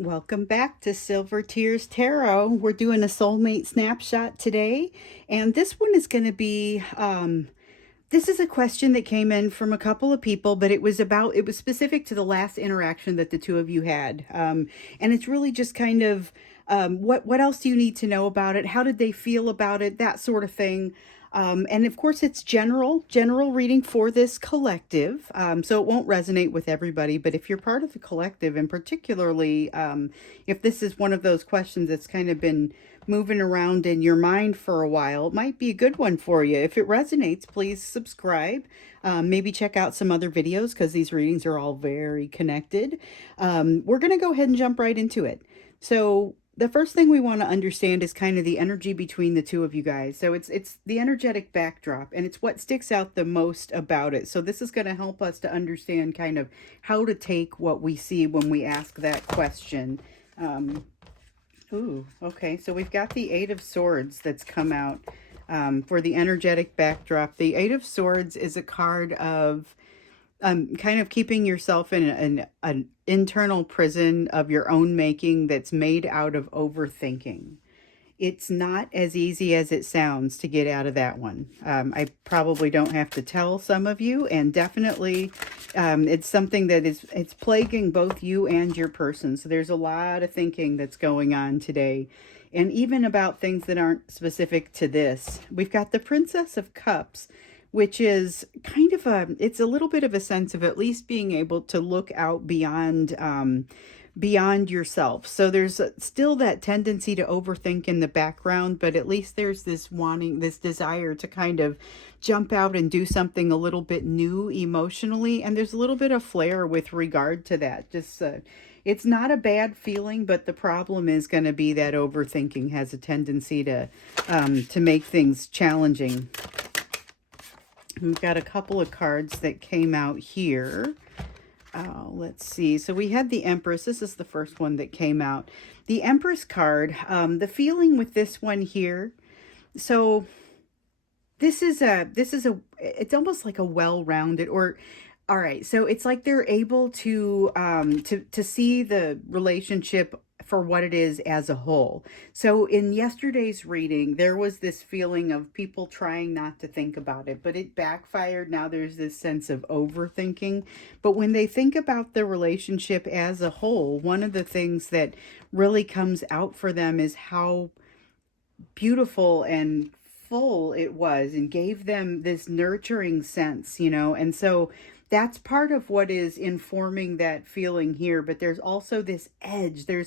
Welcome back to Silver Tears Tarot. We're doing a soulmate snapshot today, and this one is going to be this is a question that came in from a couple of people, but it was specific to the last interaction that the two of you had. And it's really just kind of what else do you need to know about it? How did they feel about it? That sort of thing. And of course, it's general reading for this collective. So it won't resonate with everybody, but if you're part of the collective, and particularly if this is one of those questions that's kind of been moving around in your mind for a while, it might be a good one for you. If it resonates, please subscribe. Maybe check out some other videos because these readings are all very connected. We're going to go ahead and jump right into it. So the first thing we want to understand is kind of the energy between the two of you guys. So it's the energetic backdrop, and it's what sticks out the most about it. So this is going to help us to understand kind of how to take what we see when we ask that question. Ooh, okay. So we've got the Eight of Swords that's come out for the energetic backdrop. The Eight of Swords is a card of kind of keeping yourself in an internal prison of your own making that's made out of overthinking. It's not as easy as it sounds to get out of that one. I probably don't have to tell some of you, and definitely it's something that it's plaguing both you and your person. So there's a lot of thinking that's going on today, and even about things that aren't specific to this. We've got the Princess of Cups, which is kind of it's a little bit of a sense of at least being able to look out beyond yourself. So there's still that tendency to overthink in the background, but at least there's this desire to kind of jump out and do something a little bit new emotionally. And there's a little bit of flair with regard to that. Just, it's not a bad feeling, but the problem is going to be that overthinking has a tendency to make things challenging. We've got a couple of cards that came out here. Let's see. So we had the Empress. This is the first one that came out. The Empress card. The feeling with this one here. So it's almost like a well-rounded, or all right. So it's like they're able to see the relationship for what it is as a whole. So in yesterday's reading, there was this feeling of people trying not to think about it, but it backfired. Now there's this sense of overthinking. But when they think about the relationship as a whole, one of the things that really comes out for them is how beautiful and full it was, and gave them this nurturing sense, and so that's part of what is informing that feeling here. But there's also there's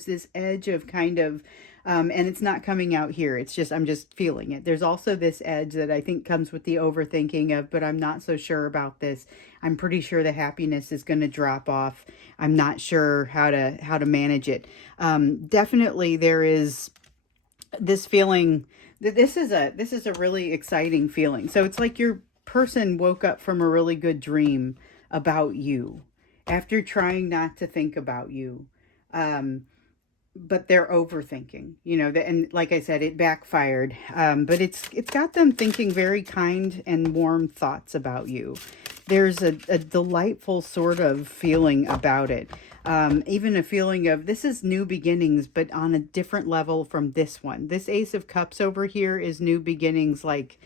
this edge of kind of and it's not coming out here, it's just I'm just feeling it. There's also this edge that I think comes with the overthinking of, but I'm not so sure about this. I'm pretty sure the happiness is going to drop off. I'm not sure how to manage it. Definitely there is this feeling that this is a really exciting feeling. So it's like your person woke up from a really good dream about you after trying not to think about you. But they're overthinking, and like I said, it backfired. But it's got them thinking very kind and warm thoughts about you. There's a delightful sort of feeling about it. Even a feeling of this is new beginnings, but on a different level from this one. This Ace of Cups over here is new beginnings, like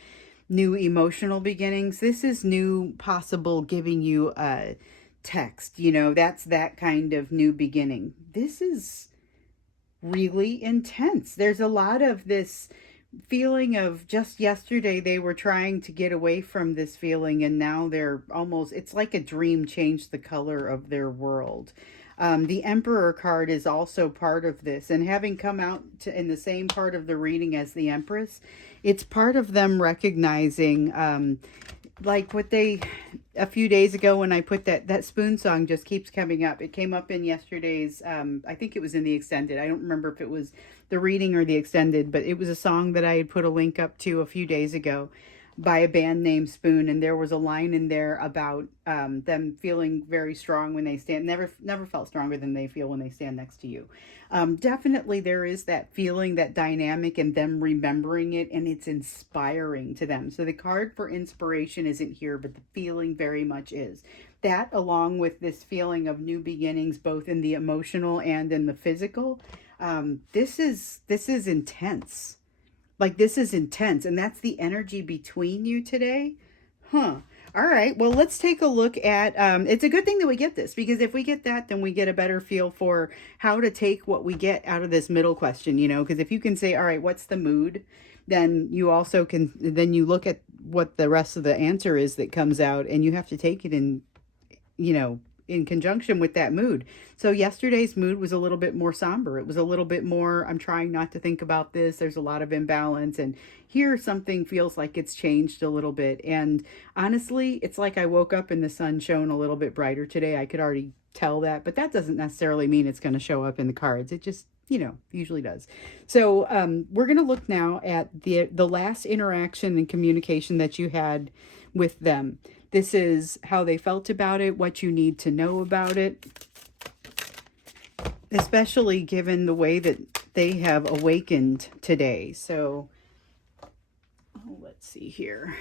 new emotional beginnings. This is new possible giving you a text, that's that kind of new beginning. This is really intense. There's a lot of this feeling of just yesterday they were trying to get away from this feeling, and now they're almost, it's like a dream changed the color of their world. The Emperor card is also part of this, and having come out in the same part of the reading as the Empress, it's part of them recognizing like what they, a few days ago when I put that spoon song just keeps coming up. It came up in yesterday's, I think it was in the extended. I don't remember if it was the reading or the extended, but it was a song that I had put a link up to a few days ago by a band named Spoon, and there was a line in there about them feeling very strong when they stand. Never felt stronger than they feel when they stand next to you. Definitely there is that feeling, that dynamic, and them remembering it, and it's inspiring to them. So the card for inspiration isn't here, but the feeling very much is. that along with this feeling of new beginnings, both in the emotional and in the physical, this is intense. Like, this is intense, and that's the energy between you today. Huh. All right. Well, let's take a look at. It's a good thing that we get this, because if we get that, then we get a better feel for how to take what we get out of this middle question, because if you can say, all right, what's the mood? Then you also can, then you look at what the rest of the answer is that comes out, and you have to take it in, you know, in conjunction with that mood. So yesterday's mood was a little bit more somber. It was a little bit more, I'm trying not to think about this. There's a lot of imbalance. And here something feels like it's changed a little bit. And honestly, it's like I woke up and the sun shone a little bit brighter today. I could already tell that, but that doesn't necessarily mean it's going to show up in the cards. It just, usually does. So we're going to look now at the last interaction and communication that you had with them. This is how they felt about it, what you need to know about it, especially given the way that they have awakened today. So, let's see here.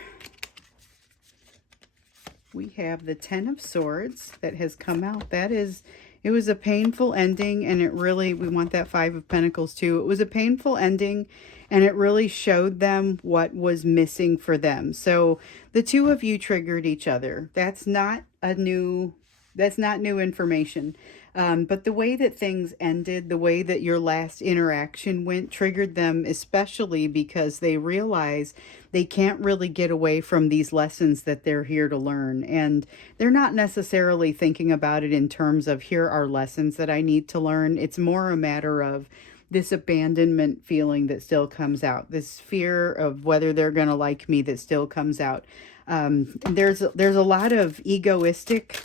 We have the Ten of Swords that has come out. It was a painful ending, and we want that Five of Pentacles too. It was a painful ending, and it really showed them what was missing for them. So the two of you triggered each other. That's not new information. But the way that things ended, the way that your last interaction went, triggered them, especially because they realize they can't really get away from these lessons that they're here to learn. And they're not necessarily thinking about it in terms of, here are lessons that I need to learn. It's more a matter of this abandonment feeling that still comes out, this fear of whether they're going to like me that still comes out. There's a lot of egoistic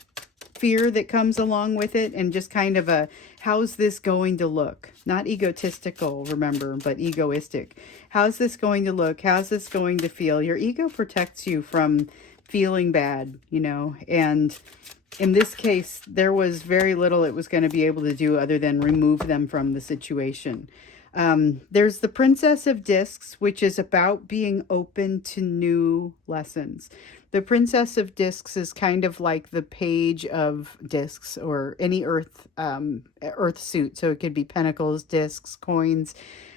fear that comes along with it, and just kind of a, how's this going to look? Not egotistical, remember, but egoistic. How's this going to look? How's this going to feel? Your ego protects you from feeling bad, and in this case, there was very little it was going to be able to do other than remove them from the situation. There's the Princess of Discs, which is about being open to new lessons. The Princess of Discs is kind of like the Page of Discs, or any earth suit. So it could be pentacles, discs, coins.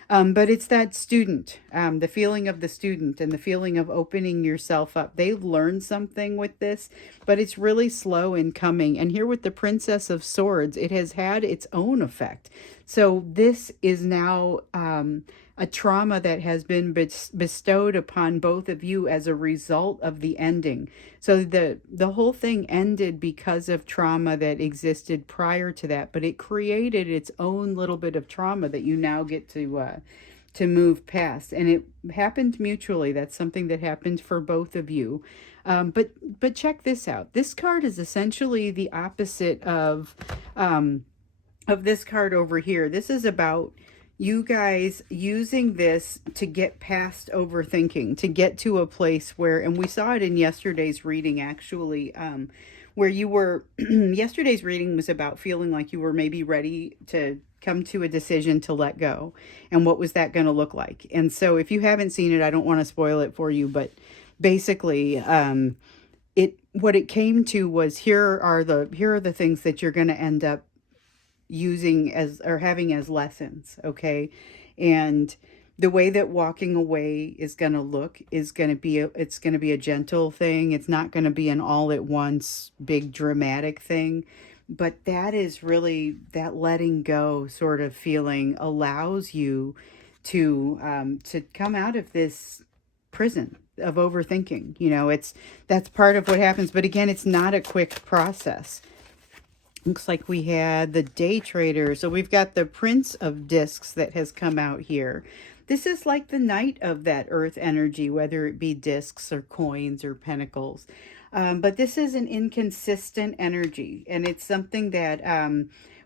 But it's that student, the feeling of the student and the feeling of opening yourself up. They've learned something with this, but it's really slow in coming. And here with the Princess of Swords, it has had its own effect. So this is now a trauma that has been bestowed upon both of you as a result of the ending. So the whole thing ended because of trauma that existed prior to that, but it created its own little bit of trauma that you now get to move past. And it happened mutually. That's something that happened for both of you. But check this out. This card is essentially the opposite of this card over here. This is about you guys using this to get past overthinking, to get to a place where, and we saw it in yesterday's reading actually, where you were, yesterday's reading was about feeling like you were maybe ready to come to a decision to let go. And what was that going to look like? And so if you haven't seen it, I don't want to spoil it for you, but basically, what it came to was, here are the things that you're going to end up using as, or having as lessons, okay? And the way that walking away is going to look is going to be it's going to be a gentle thing. It's not going to be an all at once big dramatic thing, but that is really, that letting go sort of feeling allows you to come out of this prison of overthinking. That's part of what happens, but again, it's not a quick process. Looks like we had the Day Trader. So we've got the Prince of Discs that has come out here. This is like the Knight of that earth energy, whether it be discs or coins or pentacles. But this is an inconsistent energy. And it's something that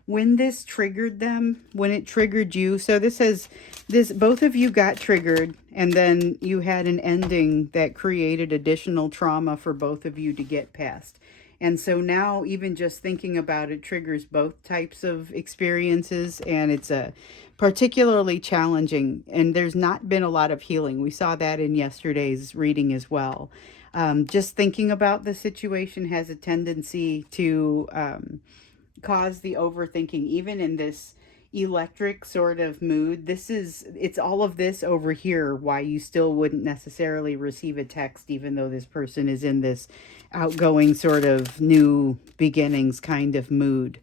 when this triggered them, when it triggered you, so both of you got triggered, and then you had an ending that created additional trauma for both of you to get past. And so now even just thinking about it triggers both types of experiences, and it's a particularly challenging, and there's not been a lot of healing. We saw that in yesterday's reading as well. Just thinking about the situation has a tendency to cause the overthinking, even in this electric sort of mood. It's all of this over here why you still wouldn't necessarily receive a text, even though this person is in this outgoing sort of new beginnings kind of mood.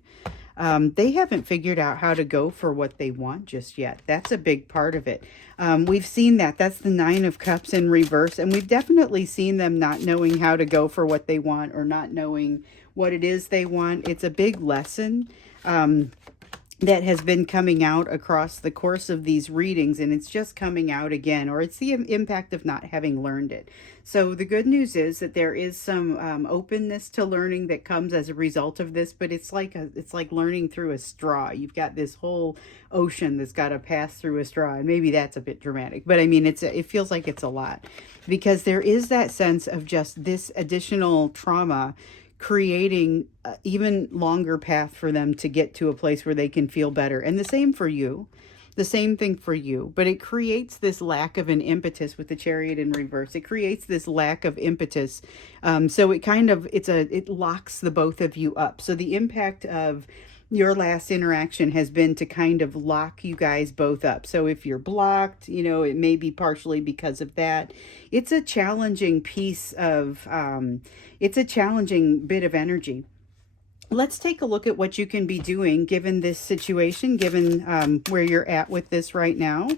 They haven't figured out how to go for what they want just yet. That's a big part of it. We've seen that. That's the Nine of Cups in reverse. And we've definitely seen them not knowing how to go for what they want, or not knowing what it is they want. It's a big lesson. That has been coming out across the course of these readings, and it's just coming out again, or it's the impact of not having learned it. So the good news is that there is some openness to learning that comes as a result of this, but it's like learning through a straw. You've got this whole ocean that's got to pass through a straw, and maybe that's a bit dramatic, but I mean, it feels like it's a lot, because there is that sense of just this additional trauma creating an even longer path for them to get to a place where they can feel better. And the same for you, the same thing for you. But it creates this lack of an impetus with the Chariot in reverse. It creates this lack of impetus. So it kind of, it locks the both of you up. So the impact of your last interaction has been to kind of lock you guys both up. So if you're blocked, it may be partially because of that. It's a challenging piece of, it's a challenging bit of energy. Let's take a look at what you can be doing given this situation, given where you're at with this right now.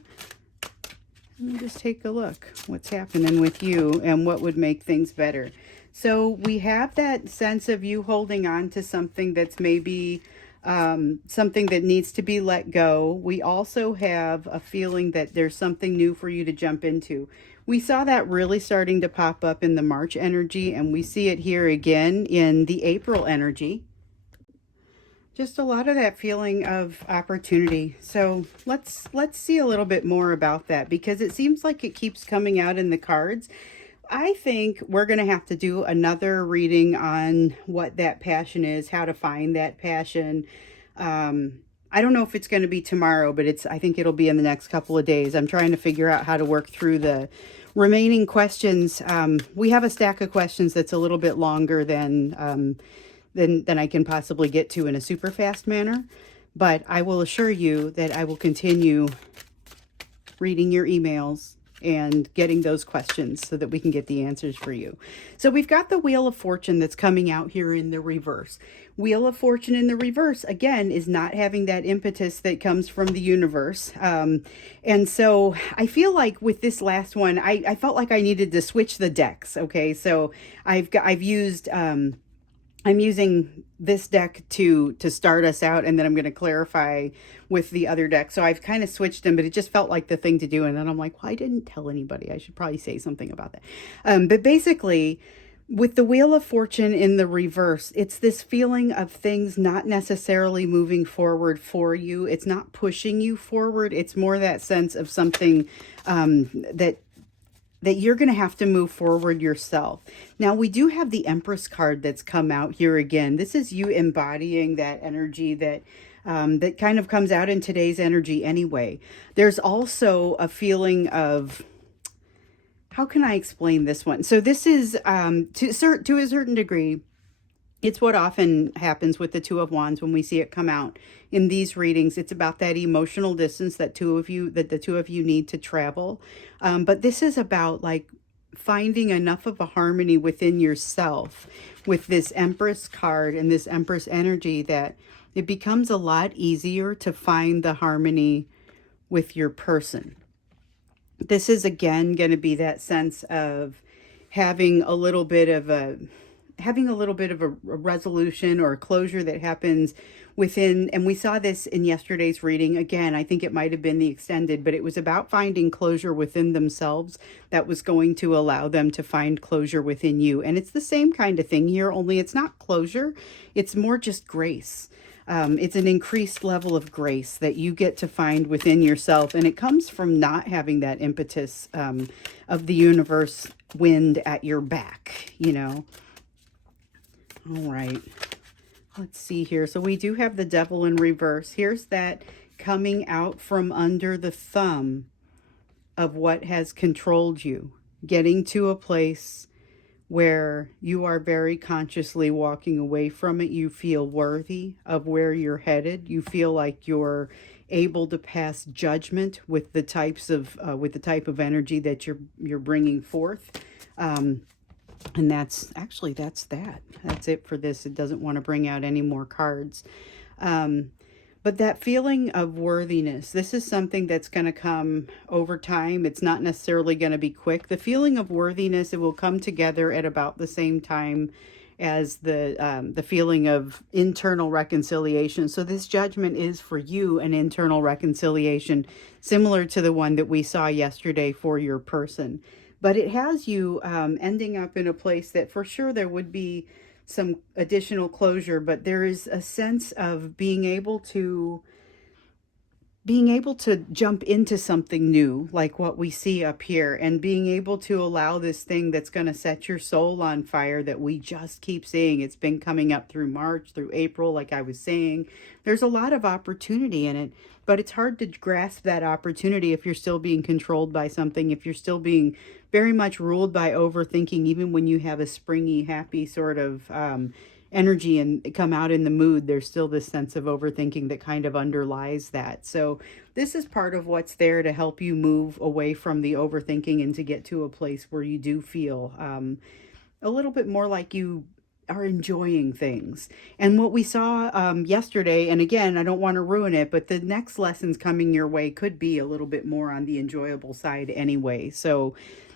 Let me just take a look what's happening with you and what would make things better. So we have that sense of you holding on to something that's maybe something that needs to be let go. We also have a feeling that there's something new for you to jump into. We saw that really starting to pop up in the March energy, and we see it here again in the April energy. Just a lot of that feeling of opportunity. So let's see a little bit more about that, because it seems like it keeps coming out in the cards. I think we're going to have to do another reading on what that passion is, how to find that passion. I don't know if it's going to be tomorrow, but I think it'll be in the next couple of days. I'm trying to figure out how to work through the remaining questions. We have a stack of questions that's a little bit longer than I can possibly get to in a super fast manner. But I will assure you that I will continue reading your emails and getting those questions so that we can get the answers for you. So we've got the Wheel of Fortune that's coming out here in the reverse. Wheel of Fortune in the reverse, again, is not having that impetus that comes from the universe. And so I feel like with this last one, I felt like I needed to switch the decks. Okay, so I've used I'm using this deck to start us out, and then I'm going to clarify with the other deck. So I've kind of switched them, but it just felt like the thing to do. And then I'm like, well, I didn't tell anybody. I should probably say something about that. But basically, with the Wheel of Fortune in the reverse, it's this feeling of things not necessarily moving forward for you. It's not pushing you forward. It's more that sense of something that you're going to have to move forward yourself. Now, we do have the Empress card that's come out here again. This is you embodying that energy that that kind of comes out in today's energy anyway. There's also a feeling of, how can I explain this one? So this is, to a certain degree, it's what often happens with the Two of Wands when we see it come out in these readings. It's about that emotional distance that the two of you need to travel. But this is about like finding enough of a harmony within yourself with this Empress card and this Empress energy that it becomes a lot easier to find the harmony with your person. This is again going to be that sense of having a little bit of a resolution or a closure that happens within, and we saw this in yesterday's reading. Again, I think it might have been the extended, but it was about finding closure within themselves that was going to allow them to find closure within you. And it's the same kind of thing here, only it's not closure, it's more just grace. It's an increased level of grace that you get to find within yourself, and it comes from not having that impetus of the universe wind at your back, All right, let's see here. So we do have the Devil in reverse. Here's that coming out from under the thumb of what has controlled you, getting to a place where you are very consciously walking away from it. You feel worthy of where you're headed. You feel like you're able to pass judgment with the type of energy that you're bringing forth. Um, and that's it for this. It doesn't want to bring out any more cards. Um, but that feeling of worthiness, this is something that's going to come over time. It's not necessarily going to be quick. The feeling of worthiness, it will come together at about the same time as the feeling of internal reconciliation. So this judgment is for you an internal reconciliation, similar to the one that we saw yesterday for your person. But it has you ending up in a place that for sure there would be some additional closure, but there is a sense of being able to jump into something new, like what we see up here, and being able to allow this thing that's going to set your soul on fire that we just keep seeing. It's been coming up through March, through April, like I was saying. There's a lot of opportunity in it, but it's hard to grasp that opportunity if you're still being controlled by something, if you're still being very much ruled by overthinking, even when you have a springy, happy sort of energy and come out in the mood, there's still this sense of overthinking that kind of underlies that. So this is part of what's there to help you move away from the overthinking and to get to a place where you do feel a little bit more like you are enjoying things. And what we saw yesterday, and again, I don't want to ruin it, but the next lessons coming your way could be a little bit more on the enjoyable side anyway. So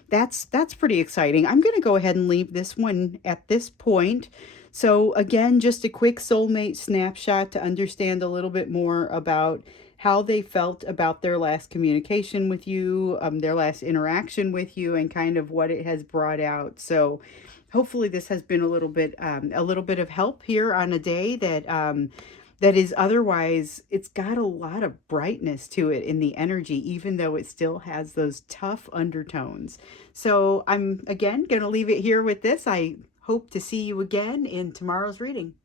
that's pretty exciting. I'm going to go ahead and leave this one at this point. So again, just a quick soulmate snapshot to understand a little bit more about how they felt about their last communication with you, their last interaction with you, and kind of what it has brought out. So hopefully this has been a little bit of help here on a day that that is otherwise, it's got a lot of brightness to it in the energy, even though it still has those tough undertones. So I'm again going to leave it here with this. I hope to see you again in tomorrow's reading.